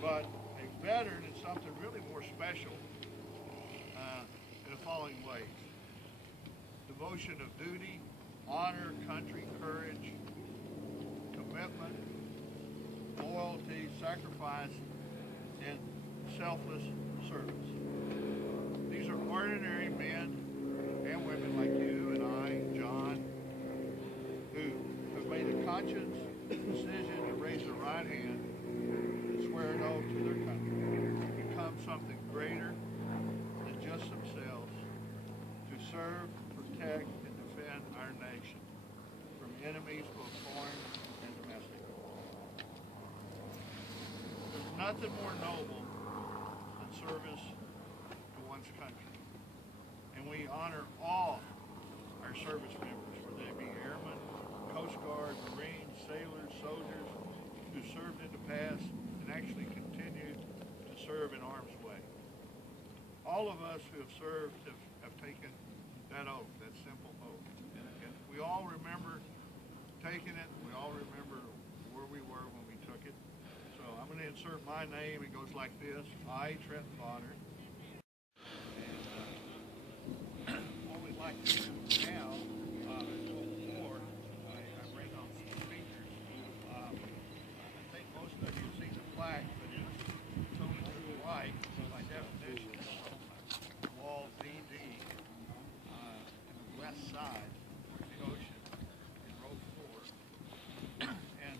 But a veteran is something really more special in the following ways. Devotion of duty, honor, country, courage, commitment, loyalty, sacrifice, and selfless service. These are ordinary men and women like you and I, John, who have made a conscious decision to raise their right hand and swear an oath to their country, to become something greater than just themselves, to serve, protect, and defend our nation from enemies both foreign and domestic. There's nothing more noble than service to one's country. And we honor all our service members, whether they be airmen, Coast Guard, Marines, sailors, soldiers, who served in the past and actually continue to serve in harm's way. All of us who have served have taken that oath, that simple oath. And we all remember taking it. We all remember where we were when we took it. So I'm going to insert my name. It goes like this. I, Trenton Bonner. And what we'd like to do now, before I bring on some speakers, I think most of you have seen the plaque, but it's only to the right, so by definition, wall VD in the west side towards the ocean in row 4. And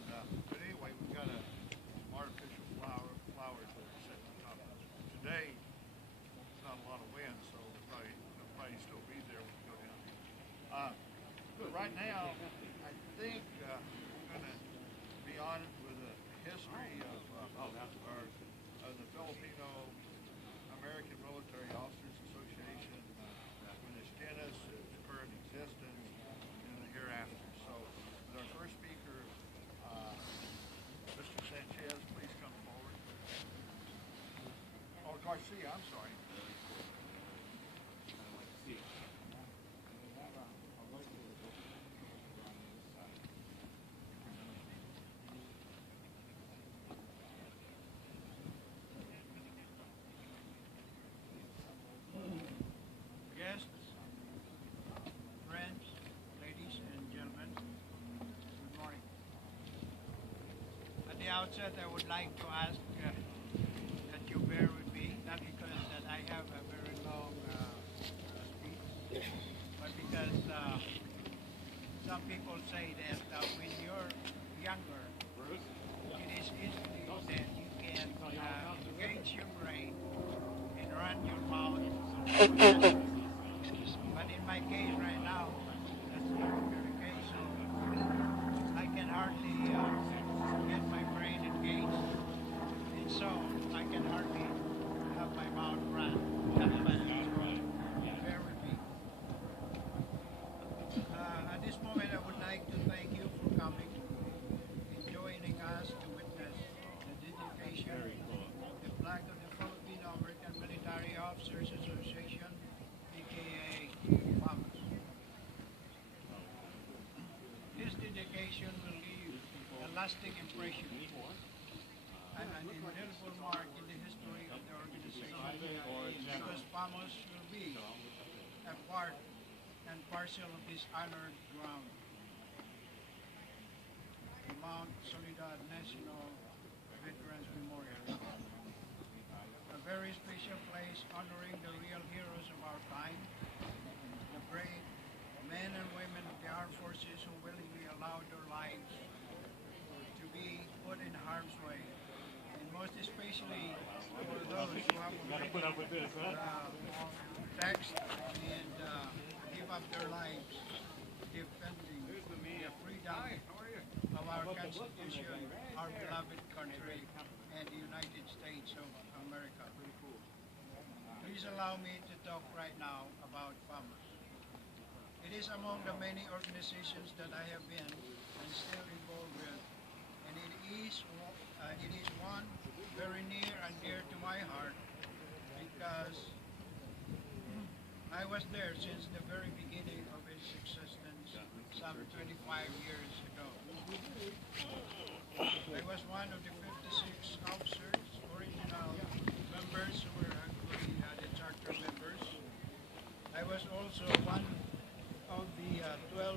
but anyway, we've got some artificial flowers that are sitting on top of us. Today, it's not a lot of wind, so they'll probably still be there when we go down. But right now, I think we're going to be on with a history of the Filipino American Military Officers Association, with its genus, its current existence, and the hereafter. So, with our first speaker, Mr. Sanchez, please come forward. Oh, Garcia, I'm sorry. Guests, friends, ladies and gentlemen, good morning. At the outset, I would like to ask that you bear with me, not because that I have a very long speech, some people say that when you're younger, it is easily that you can engage your brain and run your mouth. But in my case right now, that's not the case. So I can hardly get my brain engaged, and so I can hardly have my mouth run that fast. Bear with me. At this moment, I would like to thank you for coming and joining us to witness the dedication of the Plaque of the Filipino American Military Officers Association, aka Famos. This dedication will leave a lasting impression and an indelible mark in the history of the organization because Famos will be a part and parcel of this honored ground, the Mount Soledad National Veterans Memorial, a very special place honoring the real heroes of our time, the brave men and women of the armed forces who willingly allowed their lives to be put in harm's way, and most especially for those who have already taxed and give up their lives defending the freedom of our Constitution, our beloved country, and the United States of America. Please allow me to talk right now about Famos. It is among the many organizations that I have been and still involved with, and it is one very near and dear to my heart because I was there since the very beginning of its existence some 25 years ago. I was one of the 56 officers, original members who were actually the charter members. I was also one of the 12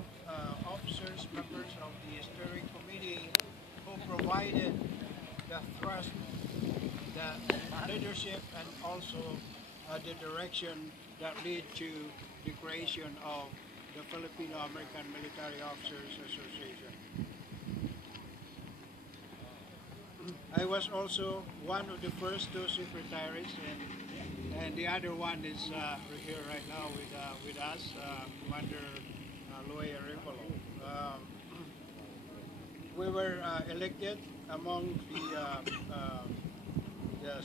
officers, members of the steering committee who provided the thrust, the leadership, and also the direction that lead to the creation of the Filipino American Military Officers Association. I was also one of the first two secretaries, and the other one is here right now with us, Commander Loy Arevalo. We were elected among the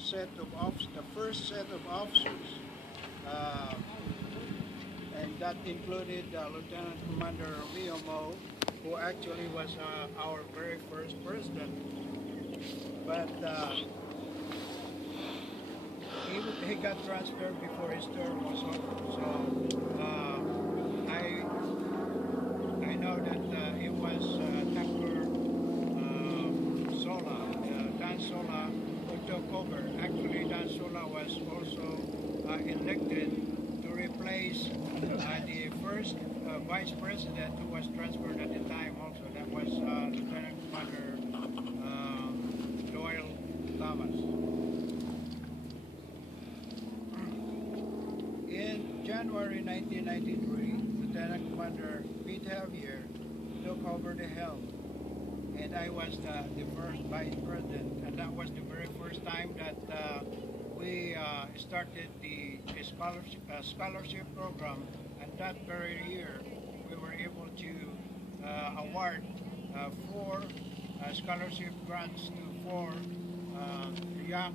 first set of officers, and that included Lieutenant Commander Romeo Mo, who actually was our very first president. But he got transferred before his term was over. So I know that it was Dr. Dan Sola, who took over. Actually, Dan Sola was also elected to replace the first vice president who was transferred at the time also. That was Lieutenant Commander Thomas. In January 1993, Lieutenant Commander Pete Javier took over the helm, and I was the first vice president, and that was the very first time that we started the scholarship program, and that very year we were able to award 4 scholarship grants to 4 young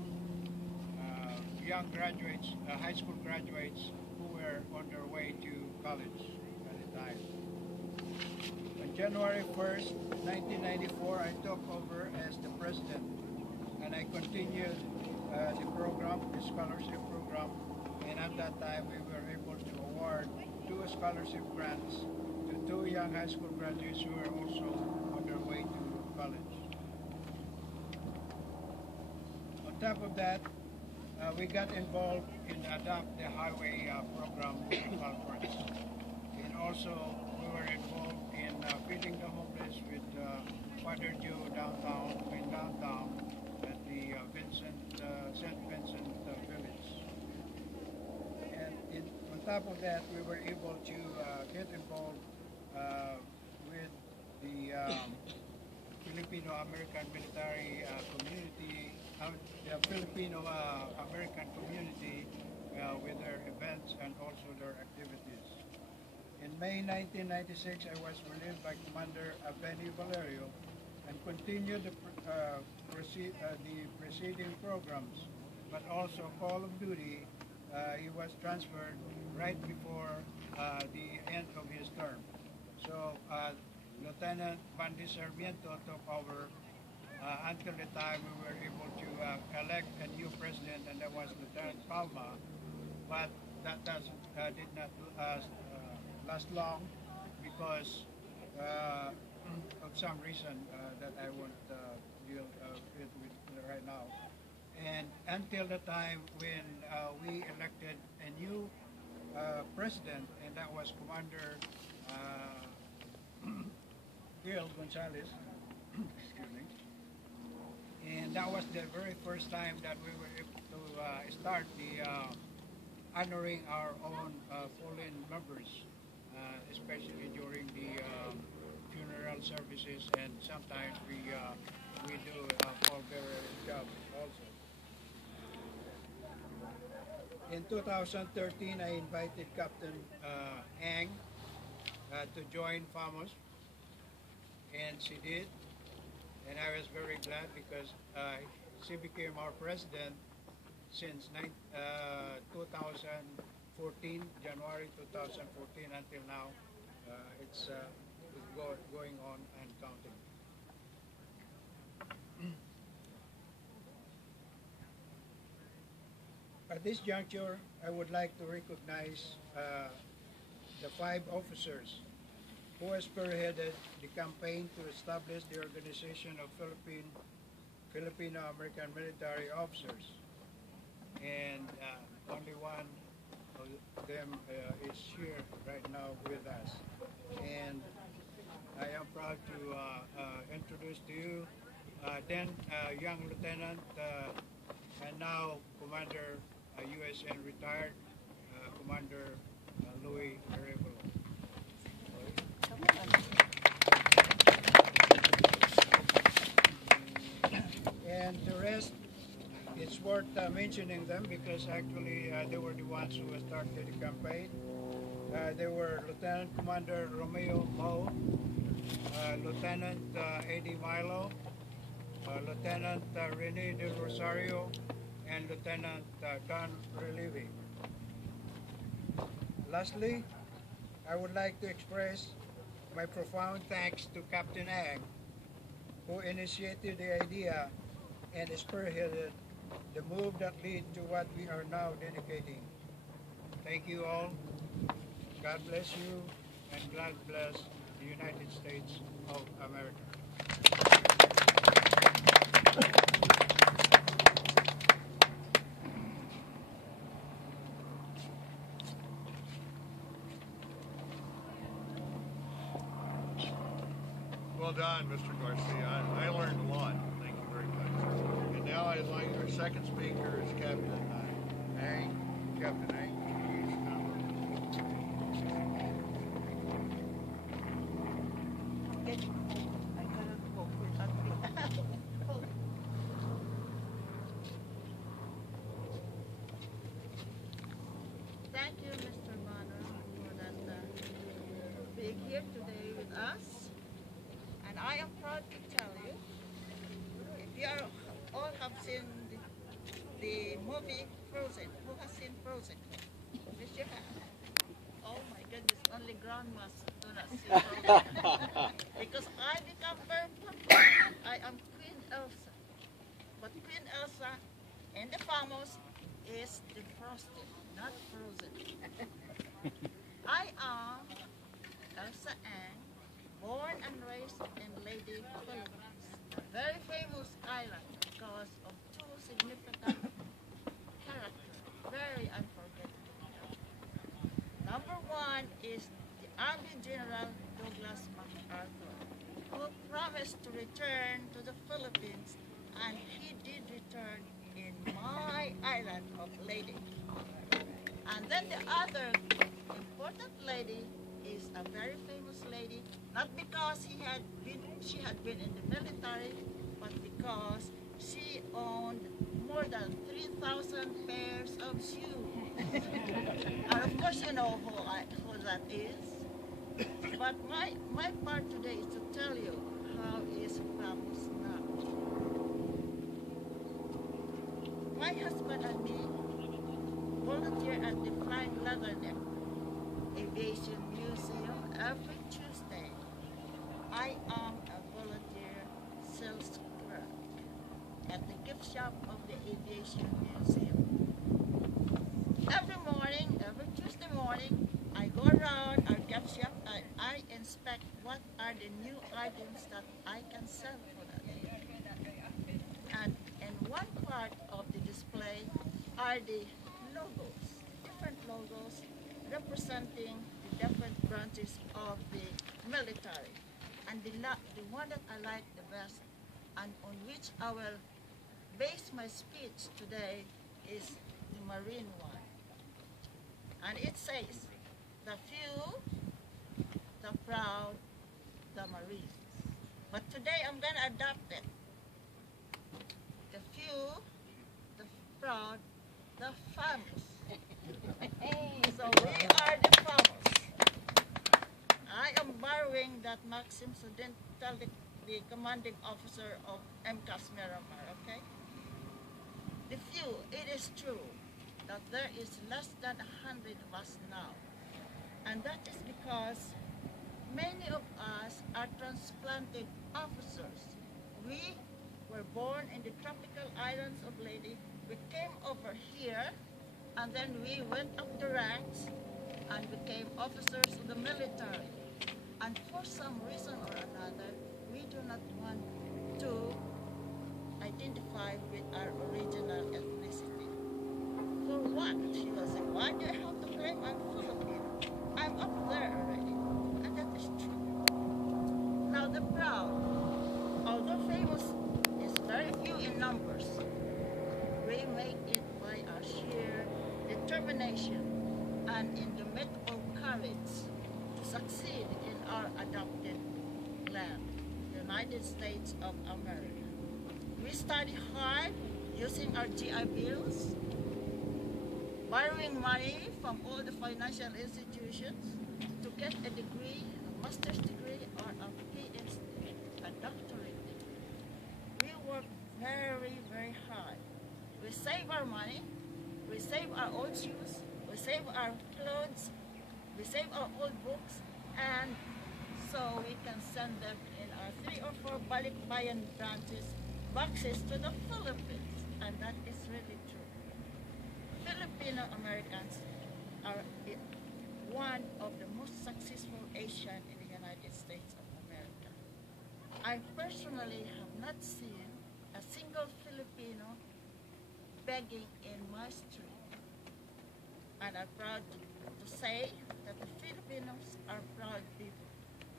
graduates, high school graduates who were on their way to college at the time. On January 1st, 1994, I took over as the president, and I continued the program, the scholarship program, and at that time we were able to award 2 scholarship grants to 2 young high school graduates who were also on their way to college. On top of that, we got involved in Adopt the Highway program in California. And also, we were involved in feeding the homeless with Father Joe downtown at the St. Vincent Village. And on top of that, we were able to get involved the Filipino-American military community, the Filipino-American community with their events and also their activities. In May 1996, I was relieved by Commander Benny Valerio and continued the preceding programs, but also Call of Duty. He was transferred right before the end of his term. So Lieutenant Bandy Sarmiento took over until the time we were able to elect a new president, and that was Lieutenant Palma. But that did not last long because of some reason that I won't deal with right now. And until the time when we elected a new president, and that was Commander Gil Gonzalez, excuse me. And that was the very first time that we were able to start the honoring our own fallen members, especially during the funeral services, and sometimes we do pallbearer job also. In 2013, I invited Captain Ang to join Famos, and she did, and I was very glad because she became our president since 2014, January 2014 until now. It's going on and counting. At this juncture, I would like to recognize the 5 officers who has spearheaded the campaign to establish the Organization of Filipino-American Military Officers. And only one of them is here right now with us. And I am proud to introduce to you then young lieutenant and now Commander USN retired, Commander Louis Arevalo. And the rest, it's worth mentioning them because actually they were the ones who started the campaign. They were Lieutenant Commander Romeo Mo, Lieutenant Eddie Milo, Lieutenant Rene Del Rosario, and Lieutenant Don Relivi. Lastly, I would like to express my profound thanks to Captain Ang, who initiated the idea and spearheaded the move that led to what we are now dedicating. Thank you all. God bless you, and God bless the United States of America. Well done, Mr. Garcia. I learned a lot. Thank you very much. And now I'd like our second speaker is Captain Ang. Captain Ang, please come. Thank you, Mr. Manor, for that being here today with us. And I am proud to tell you, if you all have seen the movie Frozen, who has seen Frozen? Raise your hand. Oh my goodness, only grandmas do not see Frozen. Because I become very popular. I am Queen Elsa. But Queen Elsa in the Famos is defrosted, not frozen. I am Elsa Ang, born and raised in Leyte, Philippines, a very famous island because of 2 significant characters, very unforgettable. Number 1 is the Army General Douglas MacArthur, who promised to return to the Philippines, and he did return in my island of Leyte. And then the other important lady is a very famous lady, not because she had been in the military, but because she owned more than 3,000 pairs of shoes. And of course you know who that is. But my part today is to tell you how is Famos now. My husband and me volunteer at the Flying Leatherneck Aviation Museum every Tuesday. I am a volunteer sales clerk at the gift shop of the Aviation Museum. Every morning, every Tuesday morning, I go around our gift shop and I inspect what are the new items that I can sell for that day. And in one part of the display are the logos, different logos representing the different branches of the military. And the one that I like the best and on which I will base my speech today is the Marine one. And it says, the few, the proud, the Marines. But today I'm going to adapt it. The few, the proud, the Famos. So we are the Famos. I am borrowing that maxim, so then tell the commanding officer of MCAS Miramar, okay? The few, it is true that there is less than 100 of us now. And that is because many of us are transplanted officers. We were born in the tropical islands of Leyte. We came over here, and then we went up the ranks and became officers of the military. And for some reason or another, we do not want to identify with our original ethnicity. For what? She will say, why do I have to claim I'm Filipino? I'm up there already. And that is true. Now the proud, although famous is very few in numbers, we make it by our sheer determination and indomitable courage to succeed in our adopted land, the United States of America. We study hard using our GI bills, borrowing money from all the financial institutions to get a degree, a master's degree, or a PhD, a doctorate degree. We work very, very hard. We save our money, we save our old shoes, we save our clothes, we save our old books, and so we can send them in our 3 or 4 balikbayan boxes to the Philippines, and that is really true. Filipino Americans are one of the most successful Asian in the United States of America. I personally have not seen a single Filipino begging in my street. And I'm proud to say that the Filipinos are proud people.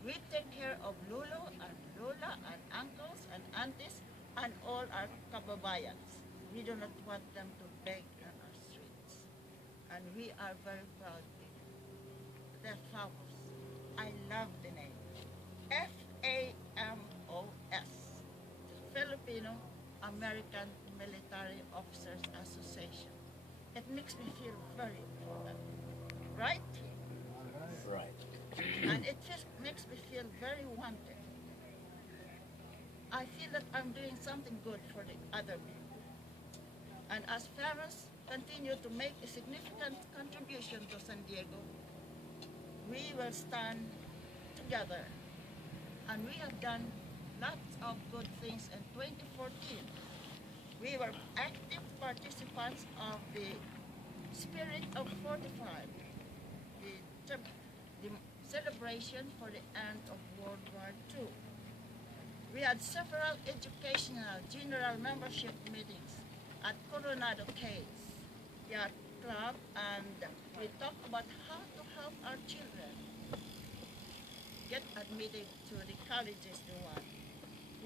We take care of Lolo and Lola and uncles and aunties and all our kababayans. We do not want them to beg on our streets. And we are very proud people. The Famos. I love the name. F-A-M-O-S. The Filipino American Military Officers Association. It makes me feel very important. Right? Right. And it just makes me feel very wanted. I feel that I'm doing something good for the other people. And as Famos continue to make a significant contribution to San Diego, we will stand together. And we have done lots of good things in 2014. We were active participants of the Spirit of 45, the celebration for the end of World War II. We had several educational general membership meetings at Coronado Caves, Yacht Club, and we talked about how to help our children get admitted to the colleges they want.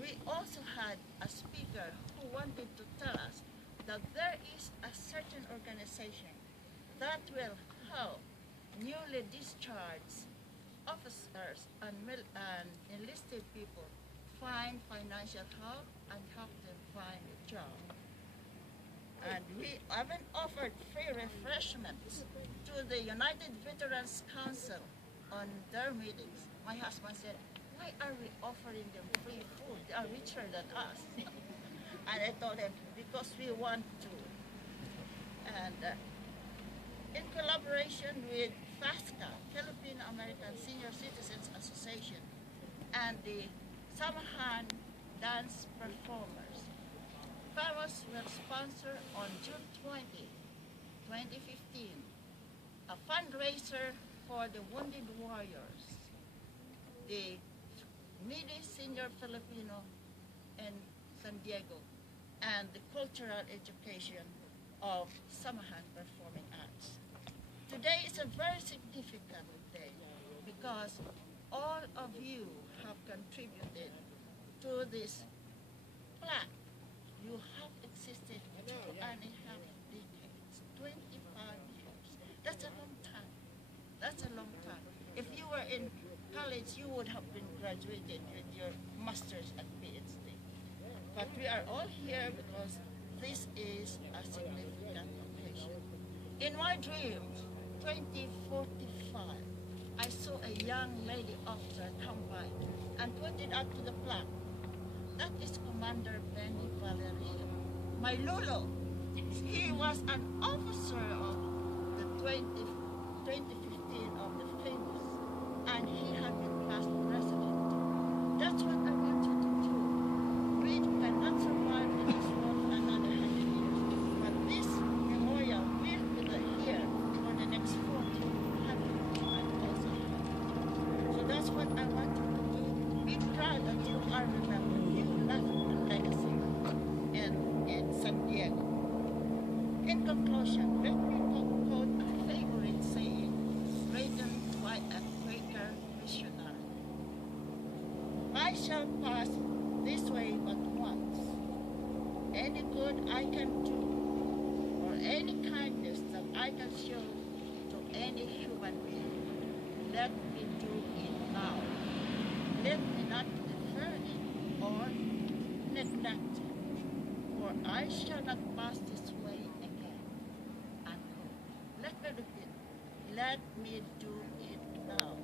We also had a speaker who wanted to tell us that there is a certain organization that will help newly discharged officers and enlisted people find financial help and help them find a job. And we even offered free refreshments to the United Veterans Council on their meetings. My husband said, why are we offering them free food? They are richer than us. And I told him, because we want to. And in collaboration with FASCA, Filipino American Senior Citizens Association, and the Samahan Dance Performers, Famos will sponsor on June 20, 2015, a fundraiser for the Wounded Warriors, the needy senior Filipino in San Diego, and the cultural education of Samahan Performing Arts. Today is a very significant day because all of you have contributed to this plaque. You have existed 2.5 decades, 25 years. That's a long time. That's a long time. If you were in college, you would have been graduated with your master's and PhD. But we are all here because this is a significant occasion. In my dreams, 2045, I saw a young lady officer come by and pointed out to the plaque. That is Commander Benny Valerio, my Lolo. He was an officer of the 2015 of the Famos, and he had been past president. That's what I want you to do. We cannot survive in this world for another 100 years, but this memorial will be here for the next 40, 100, and also 100. So that's what I want you to do. Be proud that you are remembered. You left a legacy in San Diego. In conclusion, let me quote a favorite saying written by a Quaker missionary. I shall pass this way but once. Any good I can do, or any kindness that I can show to any human being, let me do it now. Let me not defer it or neglect it, for I shall not pass this way again. Unquote. Let me repeat. Let me do it now,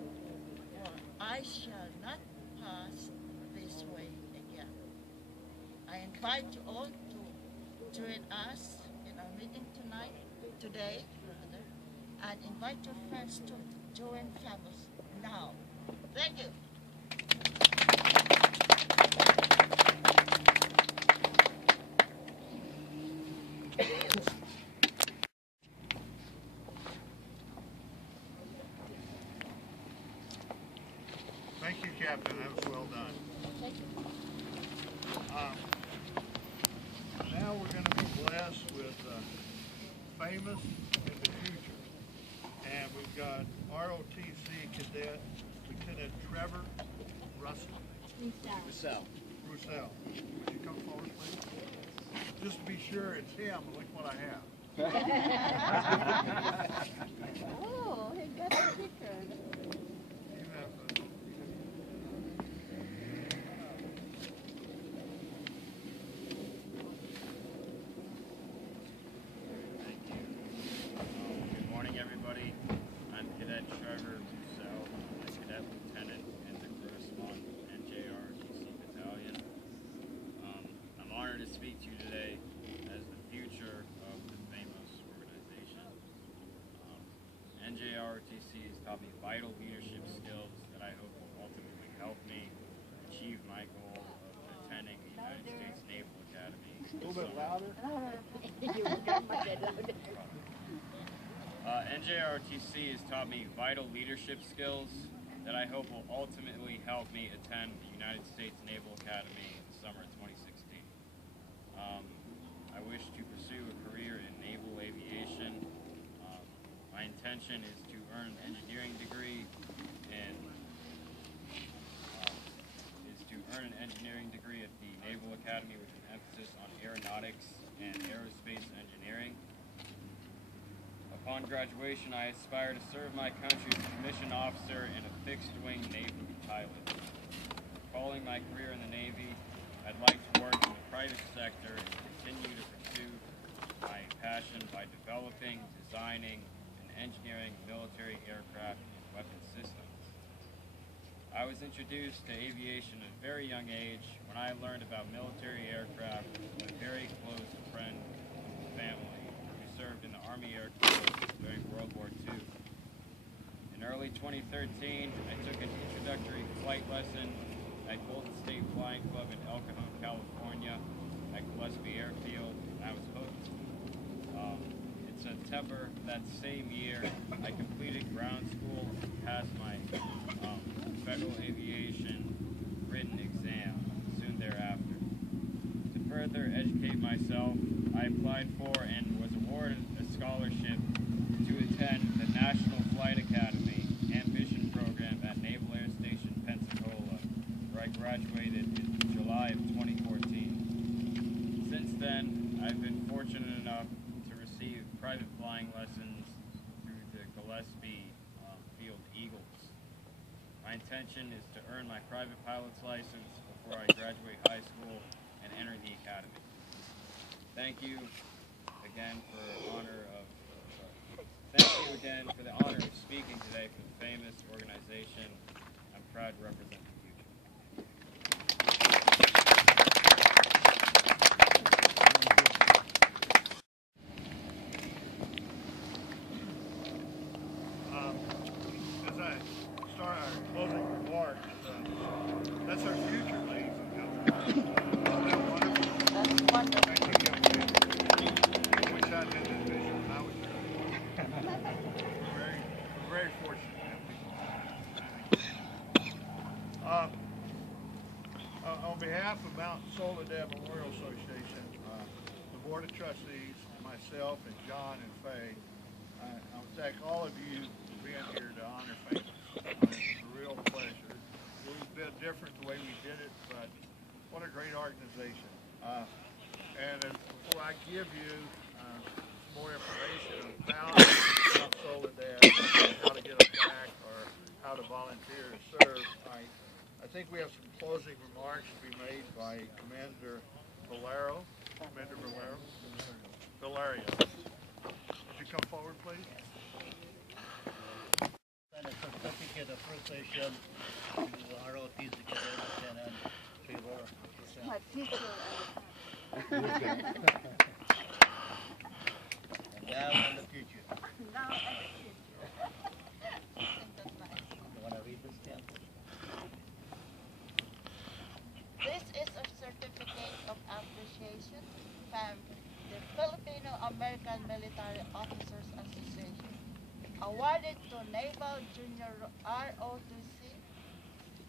for I shall not pass this way again. I invite you all to join us in our meeting today, and invite your friends to join Famos now. Thank you. Thank you, Captain. That was well done. Thank you. Now we're going to be blessed with Famous in the future. And we've got ROTC Cadet Lieutenant Trevor Russell. Roussel. Would you come forward, please? Just to be sure it's him. Look what I have. Oh, he got a sticker. You have Thank you. Good morning, everybody. I'm Cadet Trevor Roussel, the Cadet Lieutenant in the Correspondent NJRTC Battalion. I'm honored to speak to you today as the future of the Famos organization. NJRTC has taught me vital leadership skills that I hope will ultimately help me achieve my goal of attending the United States Naval Academy. a little bit louder. NJRTC has taught me vital leadership skills that I hope will ultimately help me attend the United States Naval Academy in the summer of 2016. I wish to pursue a career in naval aviation. My intention is to earn an engineering degree at the Naval Academy with an emphasis on aeronautics and aerospace engineering. Upon graduation, I aspire to serve my country as a commissioned officer and a fixed-wing Navy pilot. Following my career in the Navy, I'd like to work in the private sector and continue to pursue my passion by developing, designing, and engineering military aircraft and weapon systems. I was introduced to aviation at a very young age when I learned about military aircraft from a very close friend of the family who served in the Army Air Corps during World War II. In early 2013, I took an introductory flight lesson at Golden State Flying Club in El Cajon, California at Gillespie Airfield, and I was hooked. In September that same year, I completed ground school and passed my federal aviation written exam soon thereafter. To further educate myself, I applied for and was awarded a scholarship to attend the National Flight Academy Ambition Program at Naval Air Station Pensacola, where I graduated in July of 2014. Since then, I've been fortunate enough to receive private flying lessons through the Gillespie Field Eagles. My intention is to earn my private pilot's license before I graduate high school and enter the academy. Thank you again for the honor of speaking today for the famous organization. I'm proud to represent the future. As I start our closing remarks, that's our future, ladies and gentlemen. Isn't that wonderful? That's wonderful. Thank you, young man. I wish I'd been this vision when I was your age. We're very fortunate to have people like that. On behalf of Mount Soledad Memorial Association, the Board of Trustees, myself, and John and Faye, I want to thank all of you for being here to honor Famos. It's a real pleasure. It was a bit different the way we did it, but what a great organization. Before I give you more information about Mount Soledad, how to get a plaque or how to volunteer to serve, I think we have some closing remarks to be made by Commander Valero. Commander Valero? Valerio. Would you come forward, please? And a certificate of appreciation to ROTC Cadet Lieutenant Trevor. My future. And now in the future. Now and the future. Isn't that nice? You want to read this, Ken? This is a certificate of appreciation from the Filipino American Military Officers Association, awarded to Naval Junior ROTC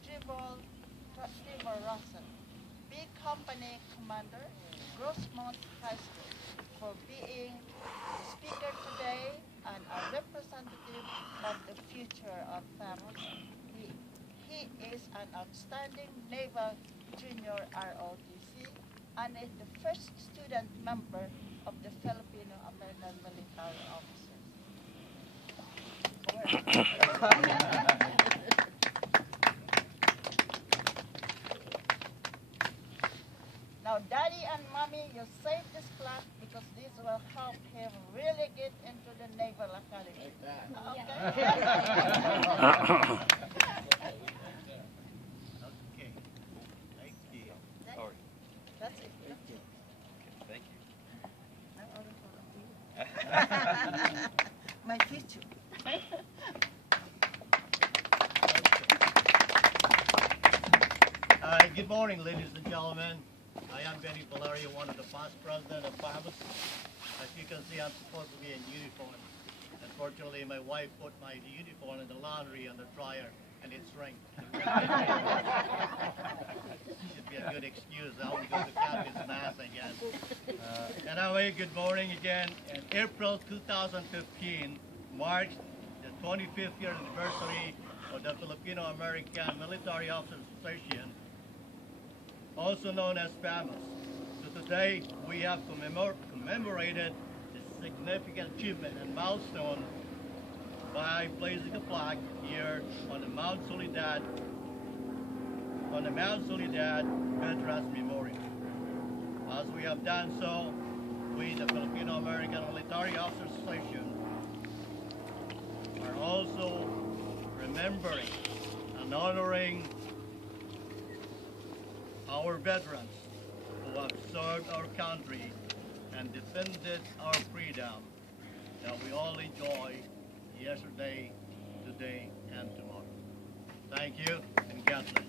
Trevor Russell, B Company Commander, Grossmont High School, for being the speaker today and a representative of the future of Famos. He is an outstanding Naval Junior ROTC and is the first student member of the Filipino American Military Officers. Now, Daddy and Mommy, you save this plaque because this will help him really get into the Naval Academy. Okay? Okay. Thank you. That's it. Thank you. I'm only for you. My future. Good morning, ladies and gentlemen. I am Benny Valerio, one of the past president of Famos. As you can see, I'm supposed to be in uniform. Unfortunately, my wife put my uniform in the laundry and the dryer, and it's shrink. Should be a good excuse. I will go to Captain's Mass, I guess. Anyway, good morning again. In April 2015 marked the 25th year anniversary of the Filipino American Military Officers Association, also known as Famos. So today we have commemorated the significant achievement and milestone by placing a plaque here on the Mount Soledad Veterans Memorial. As we have done so, we, the Filipino American Military Officers Association, are also remembering and honoring our veterans who have served our country and defended our freedom that we all enjoy yesterday, today, and tomorrow. Thank you, and God bless.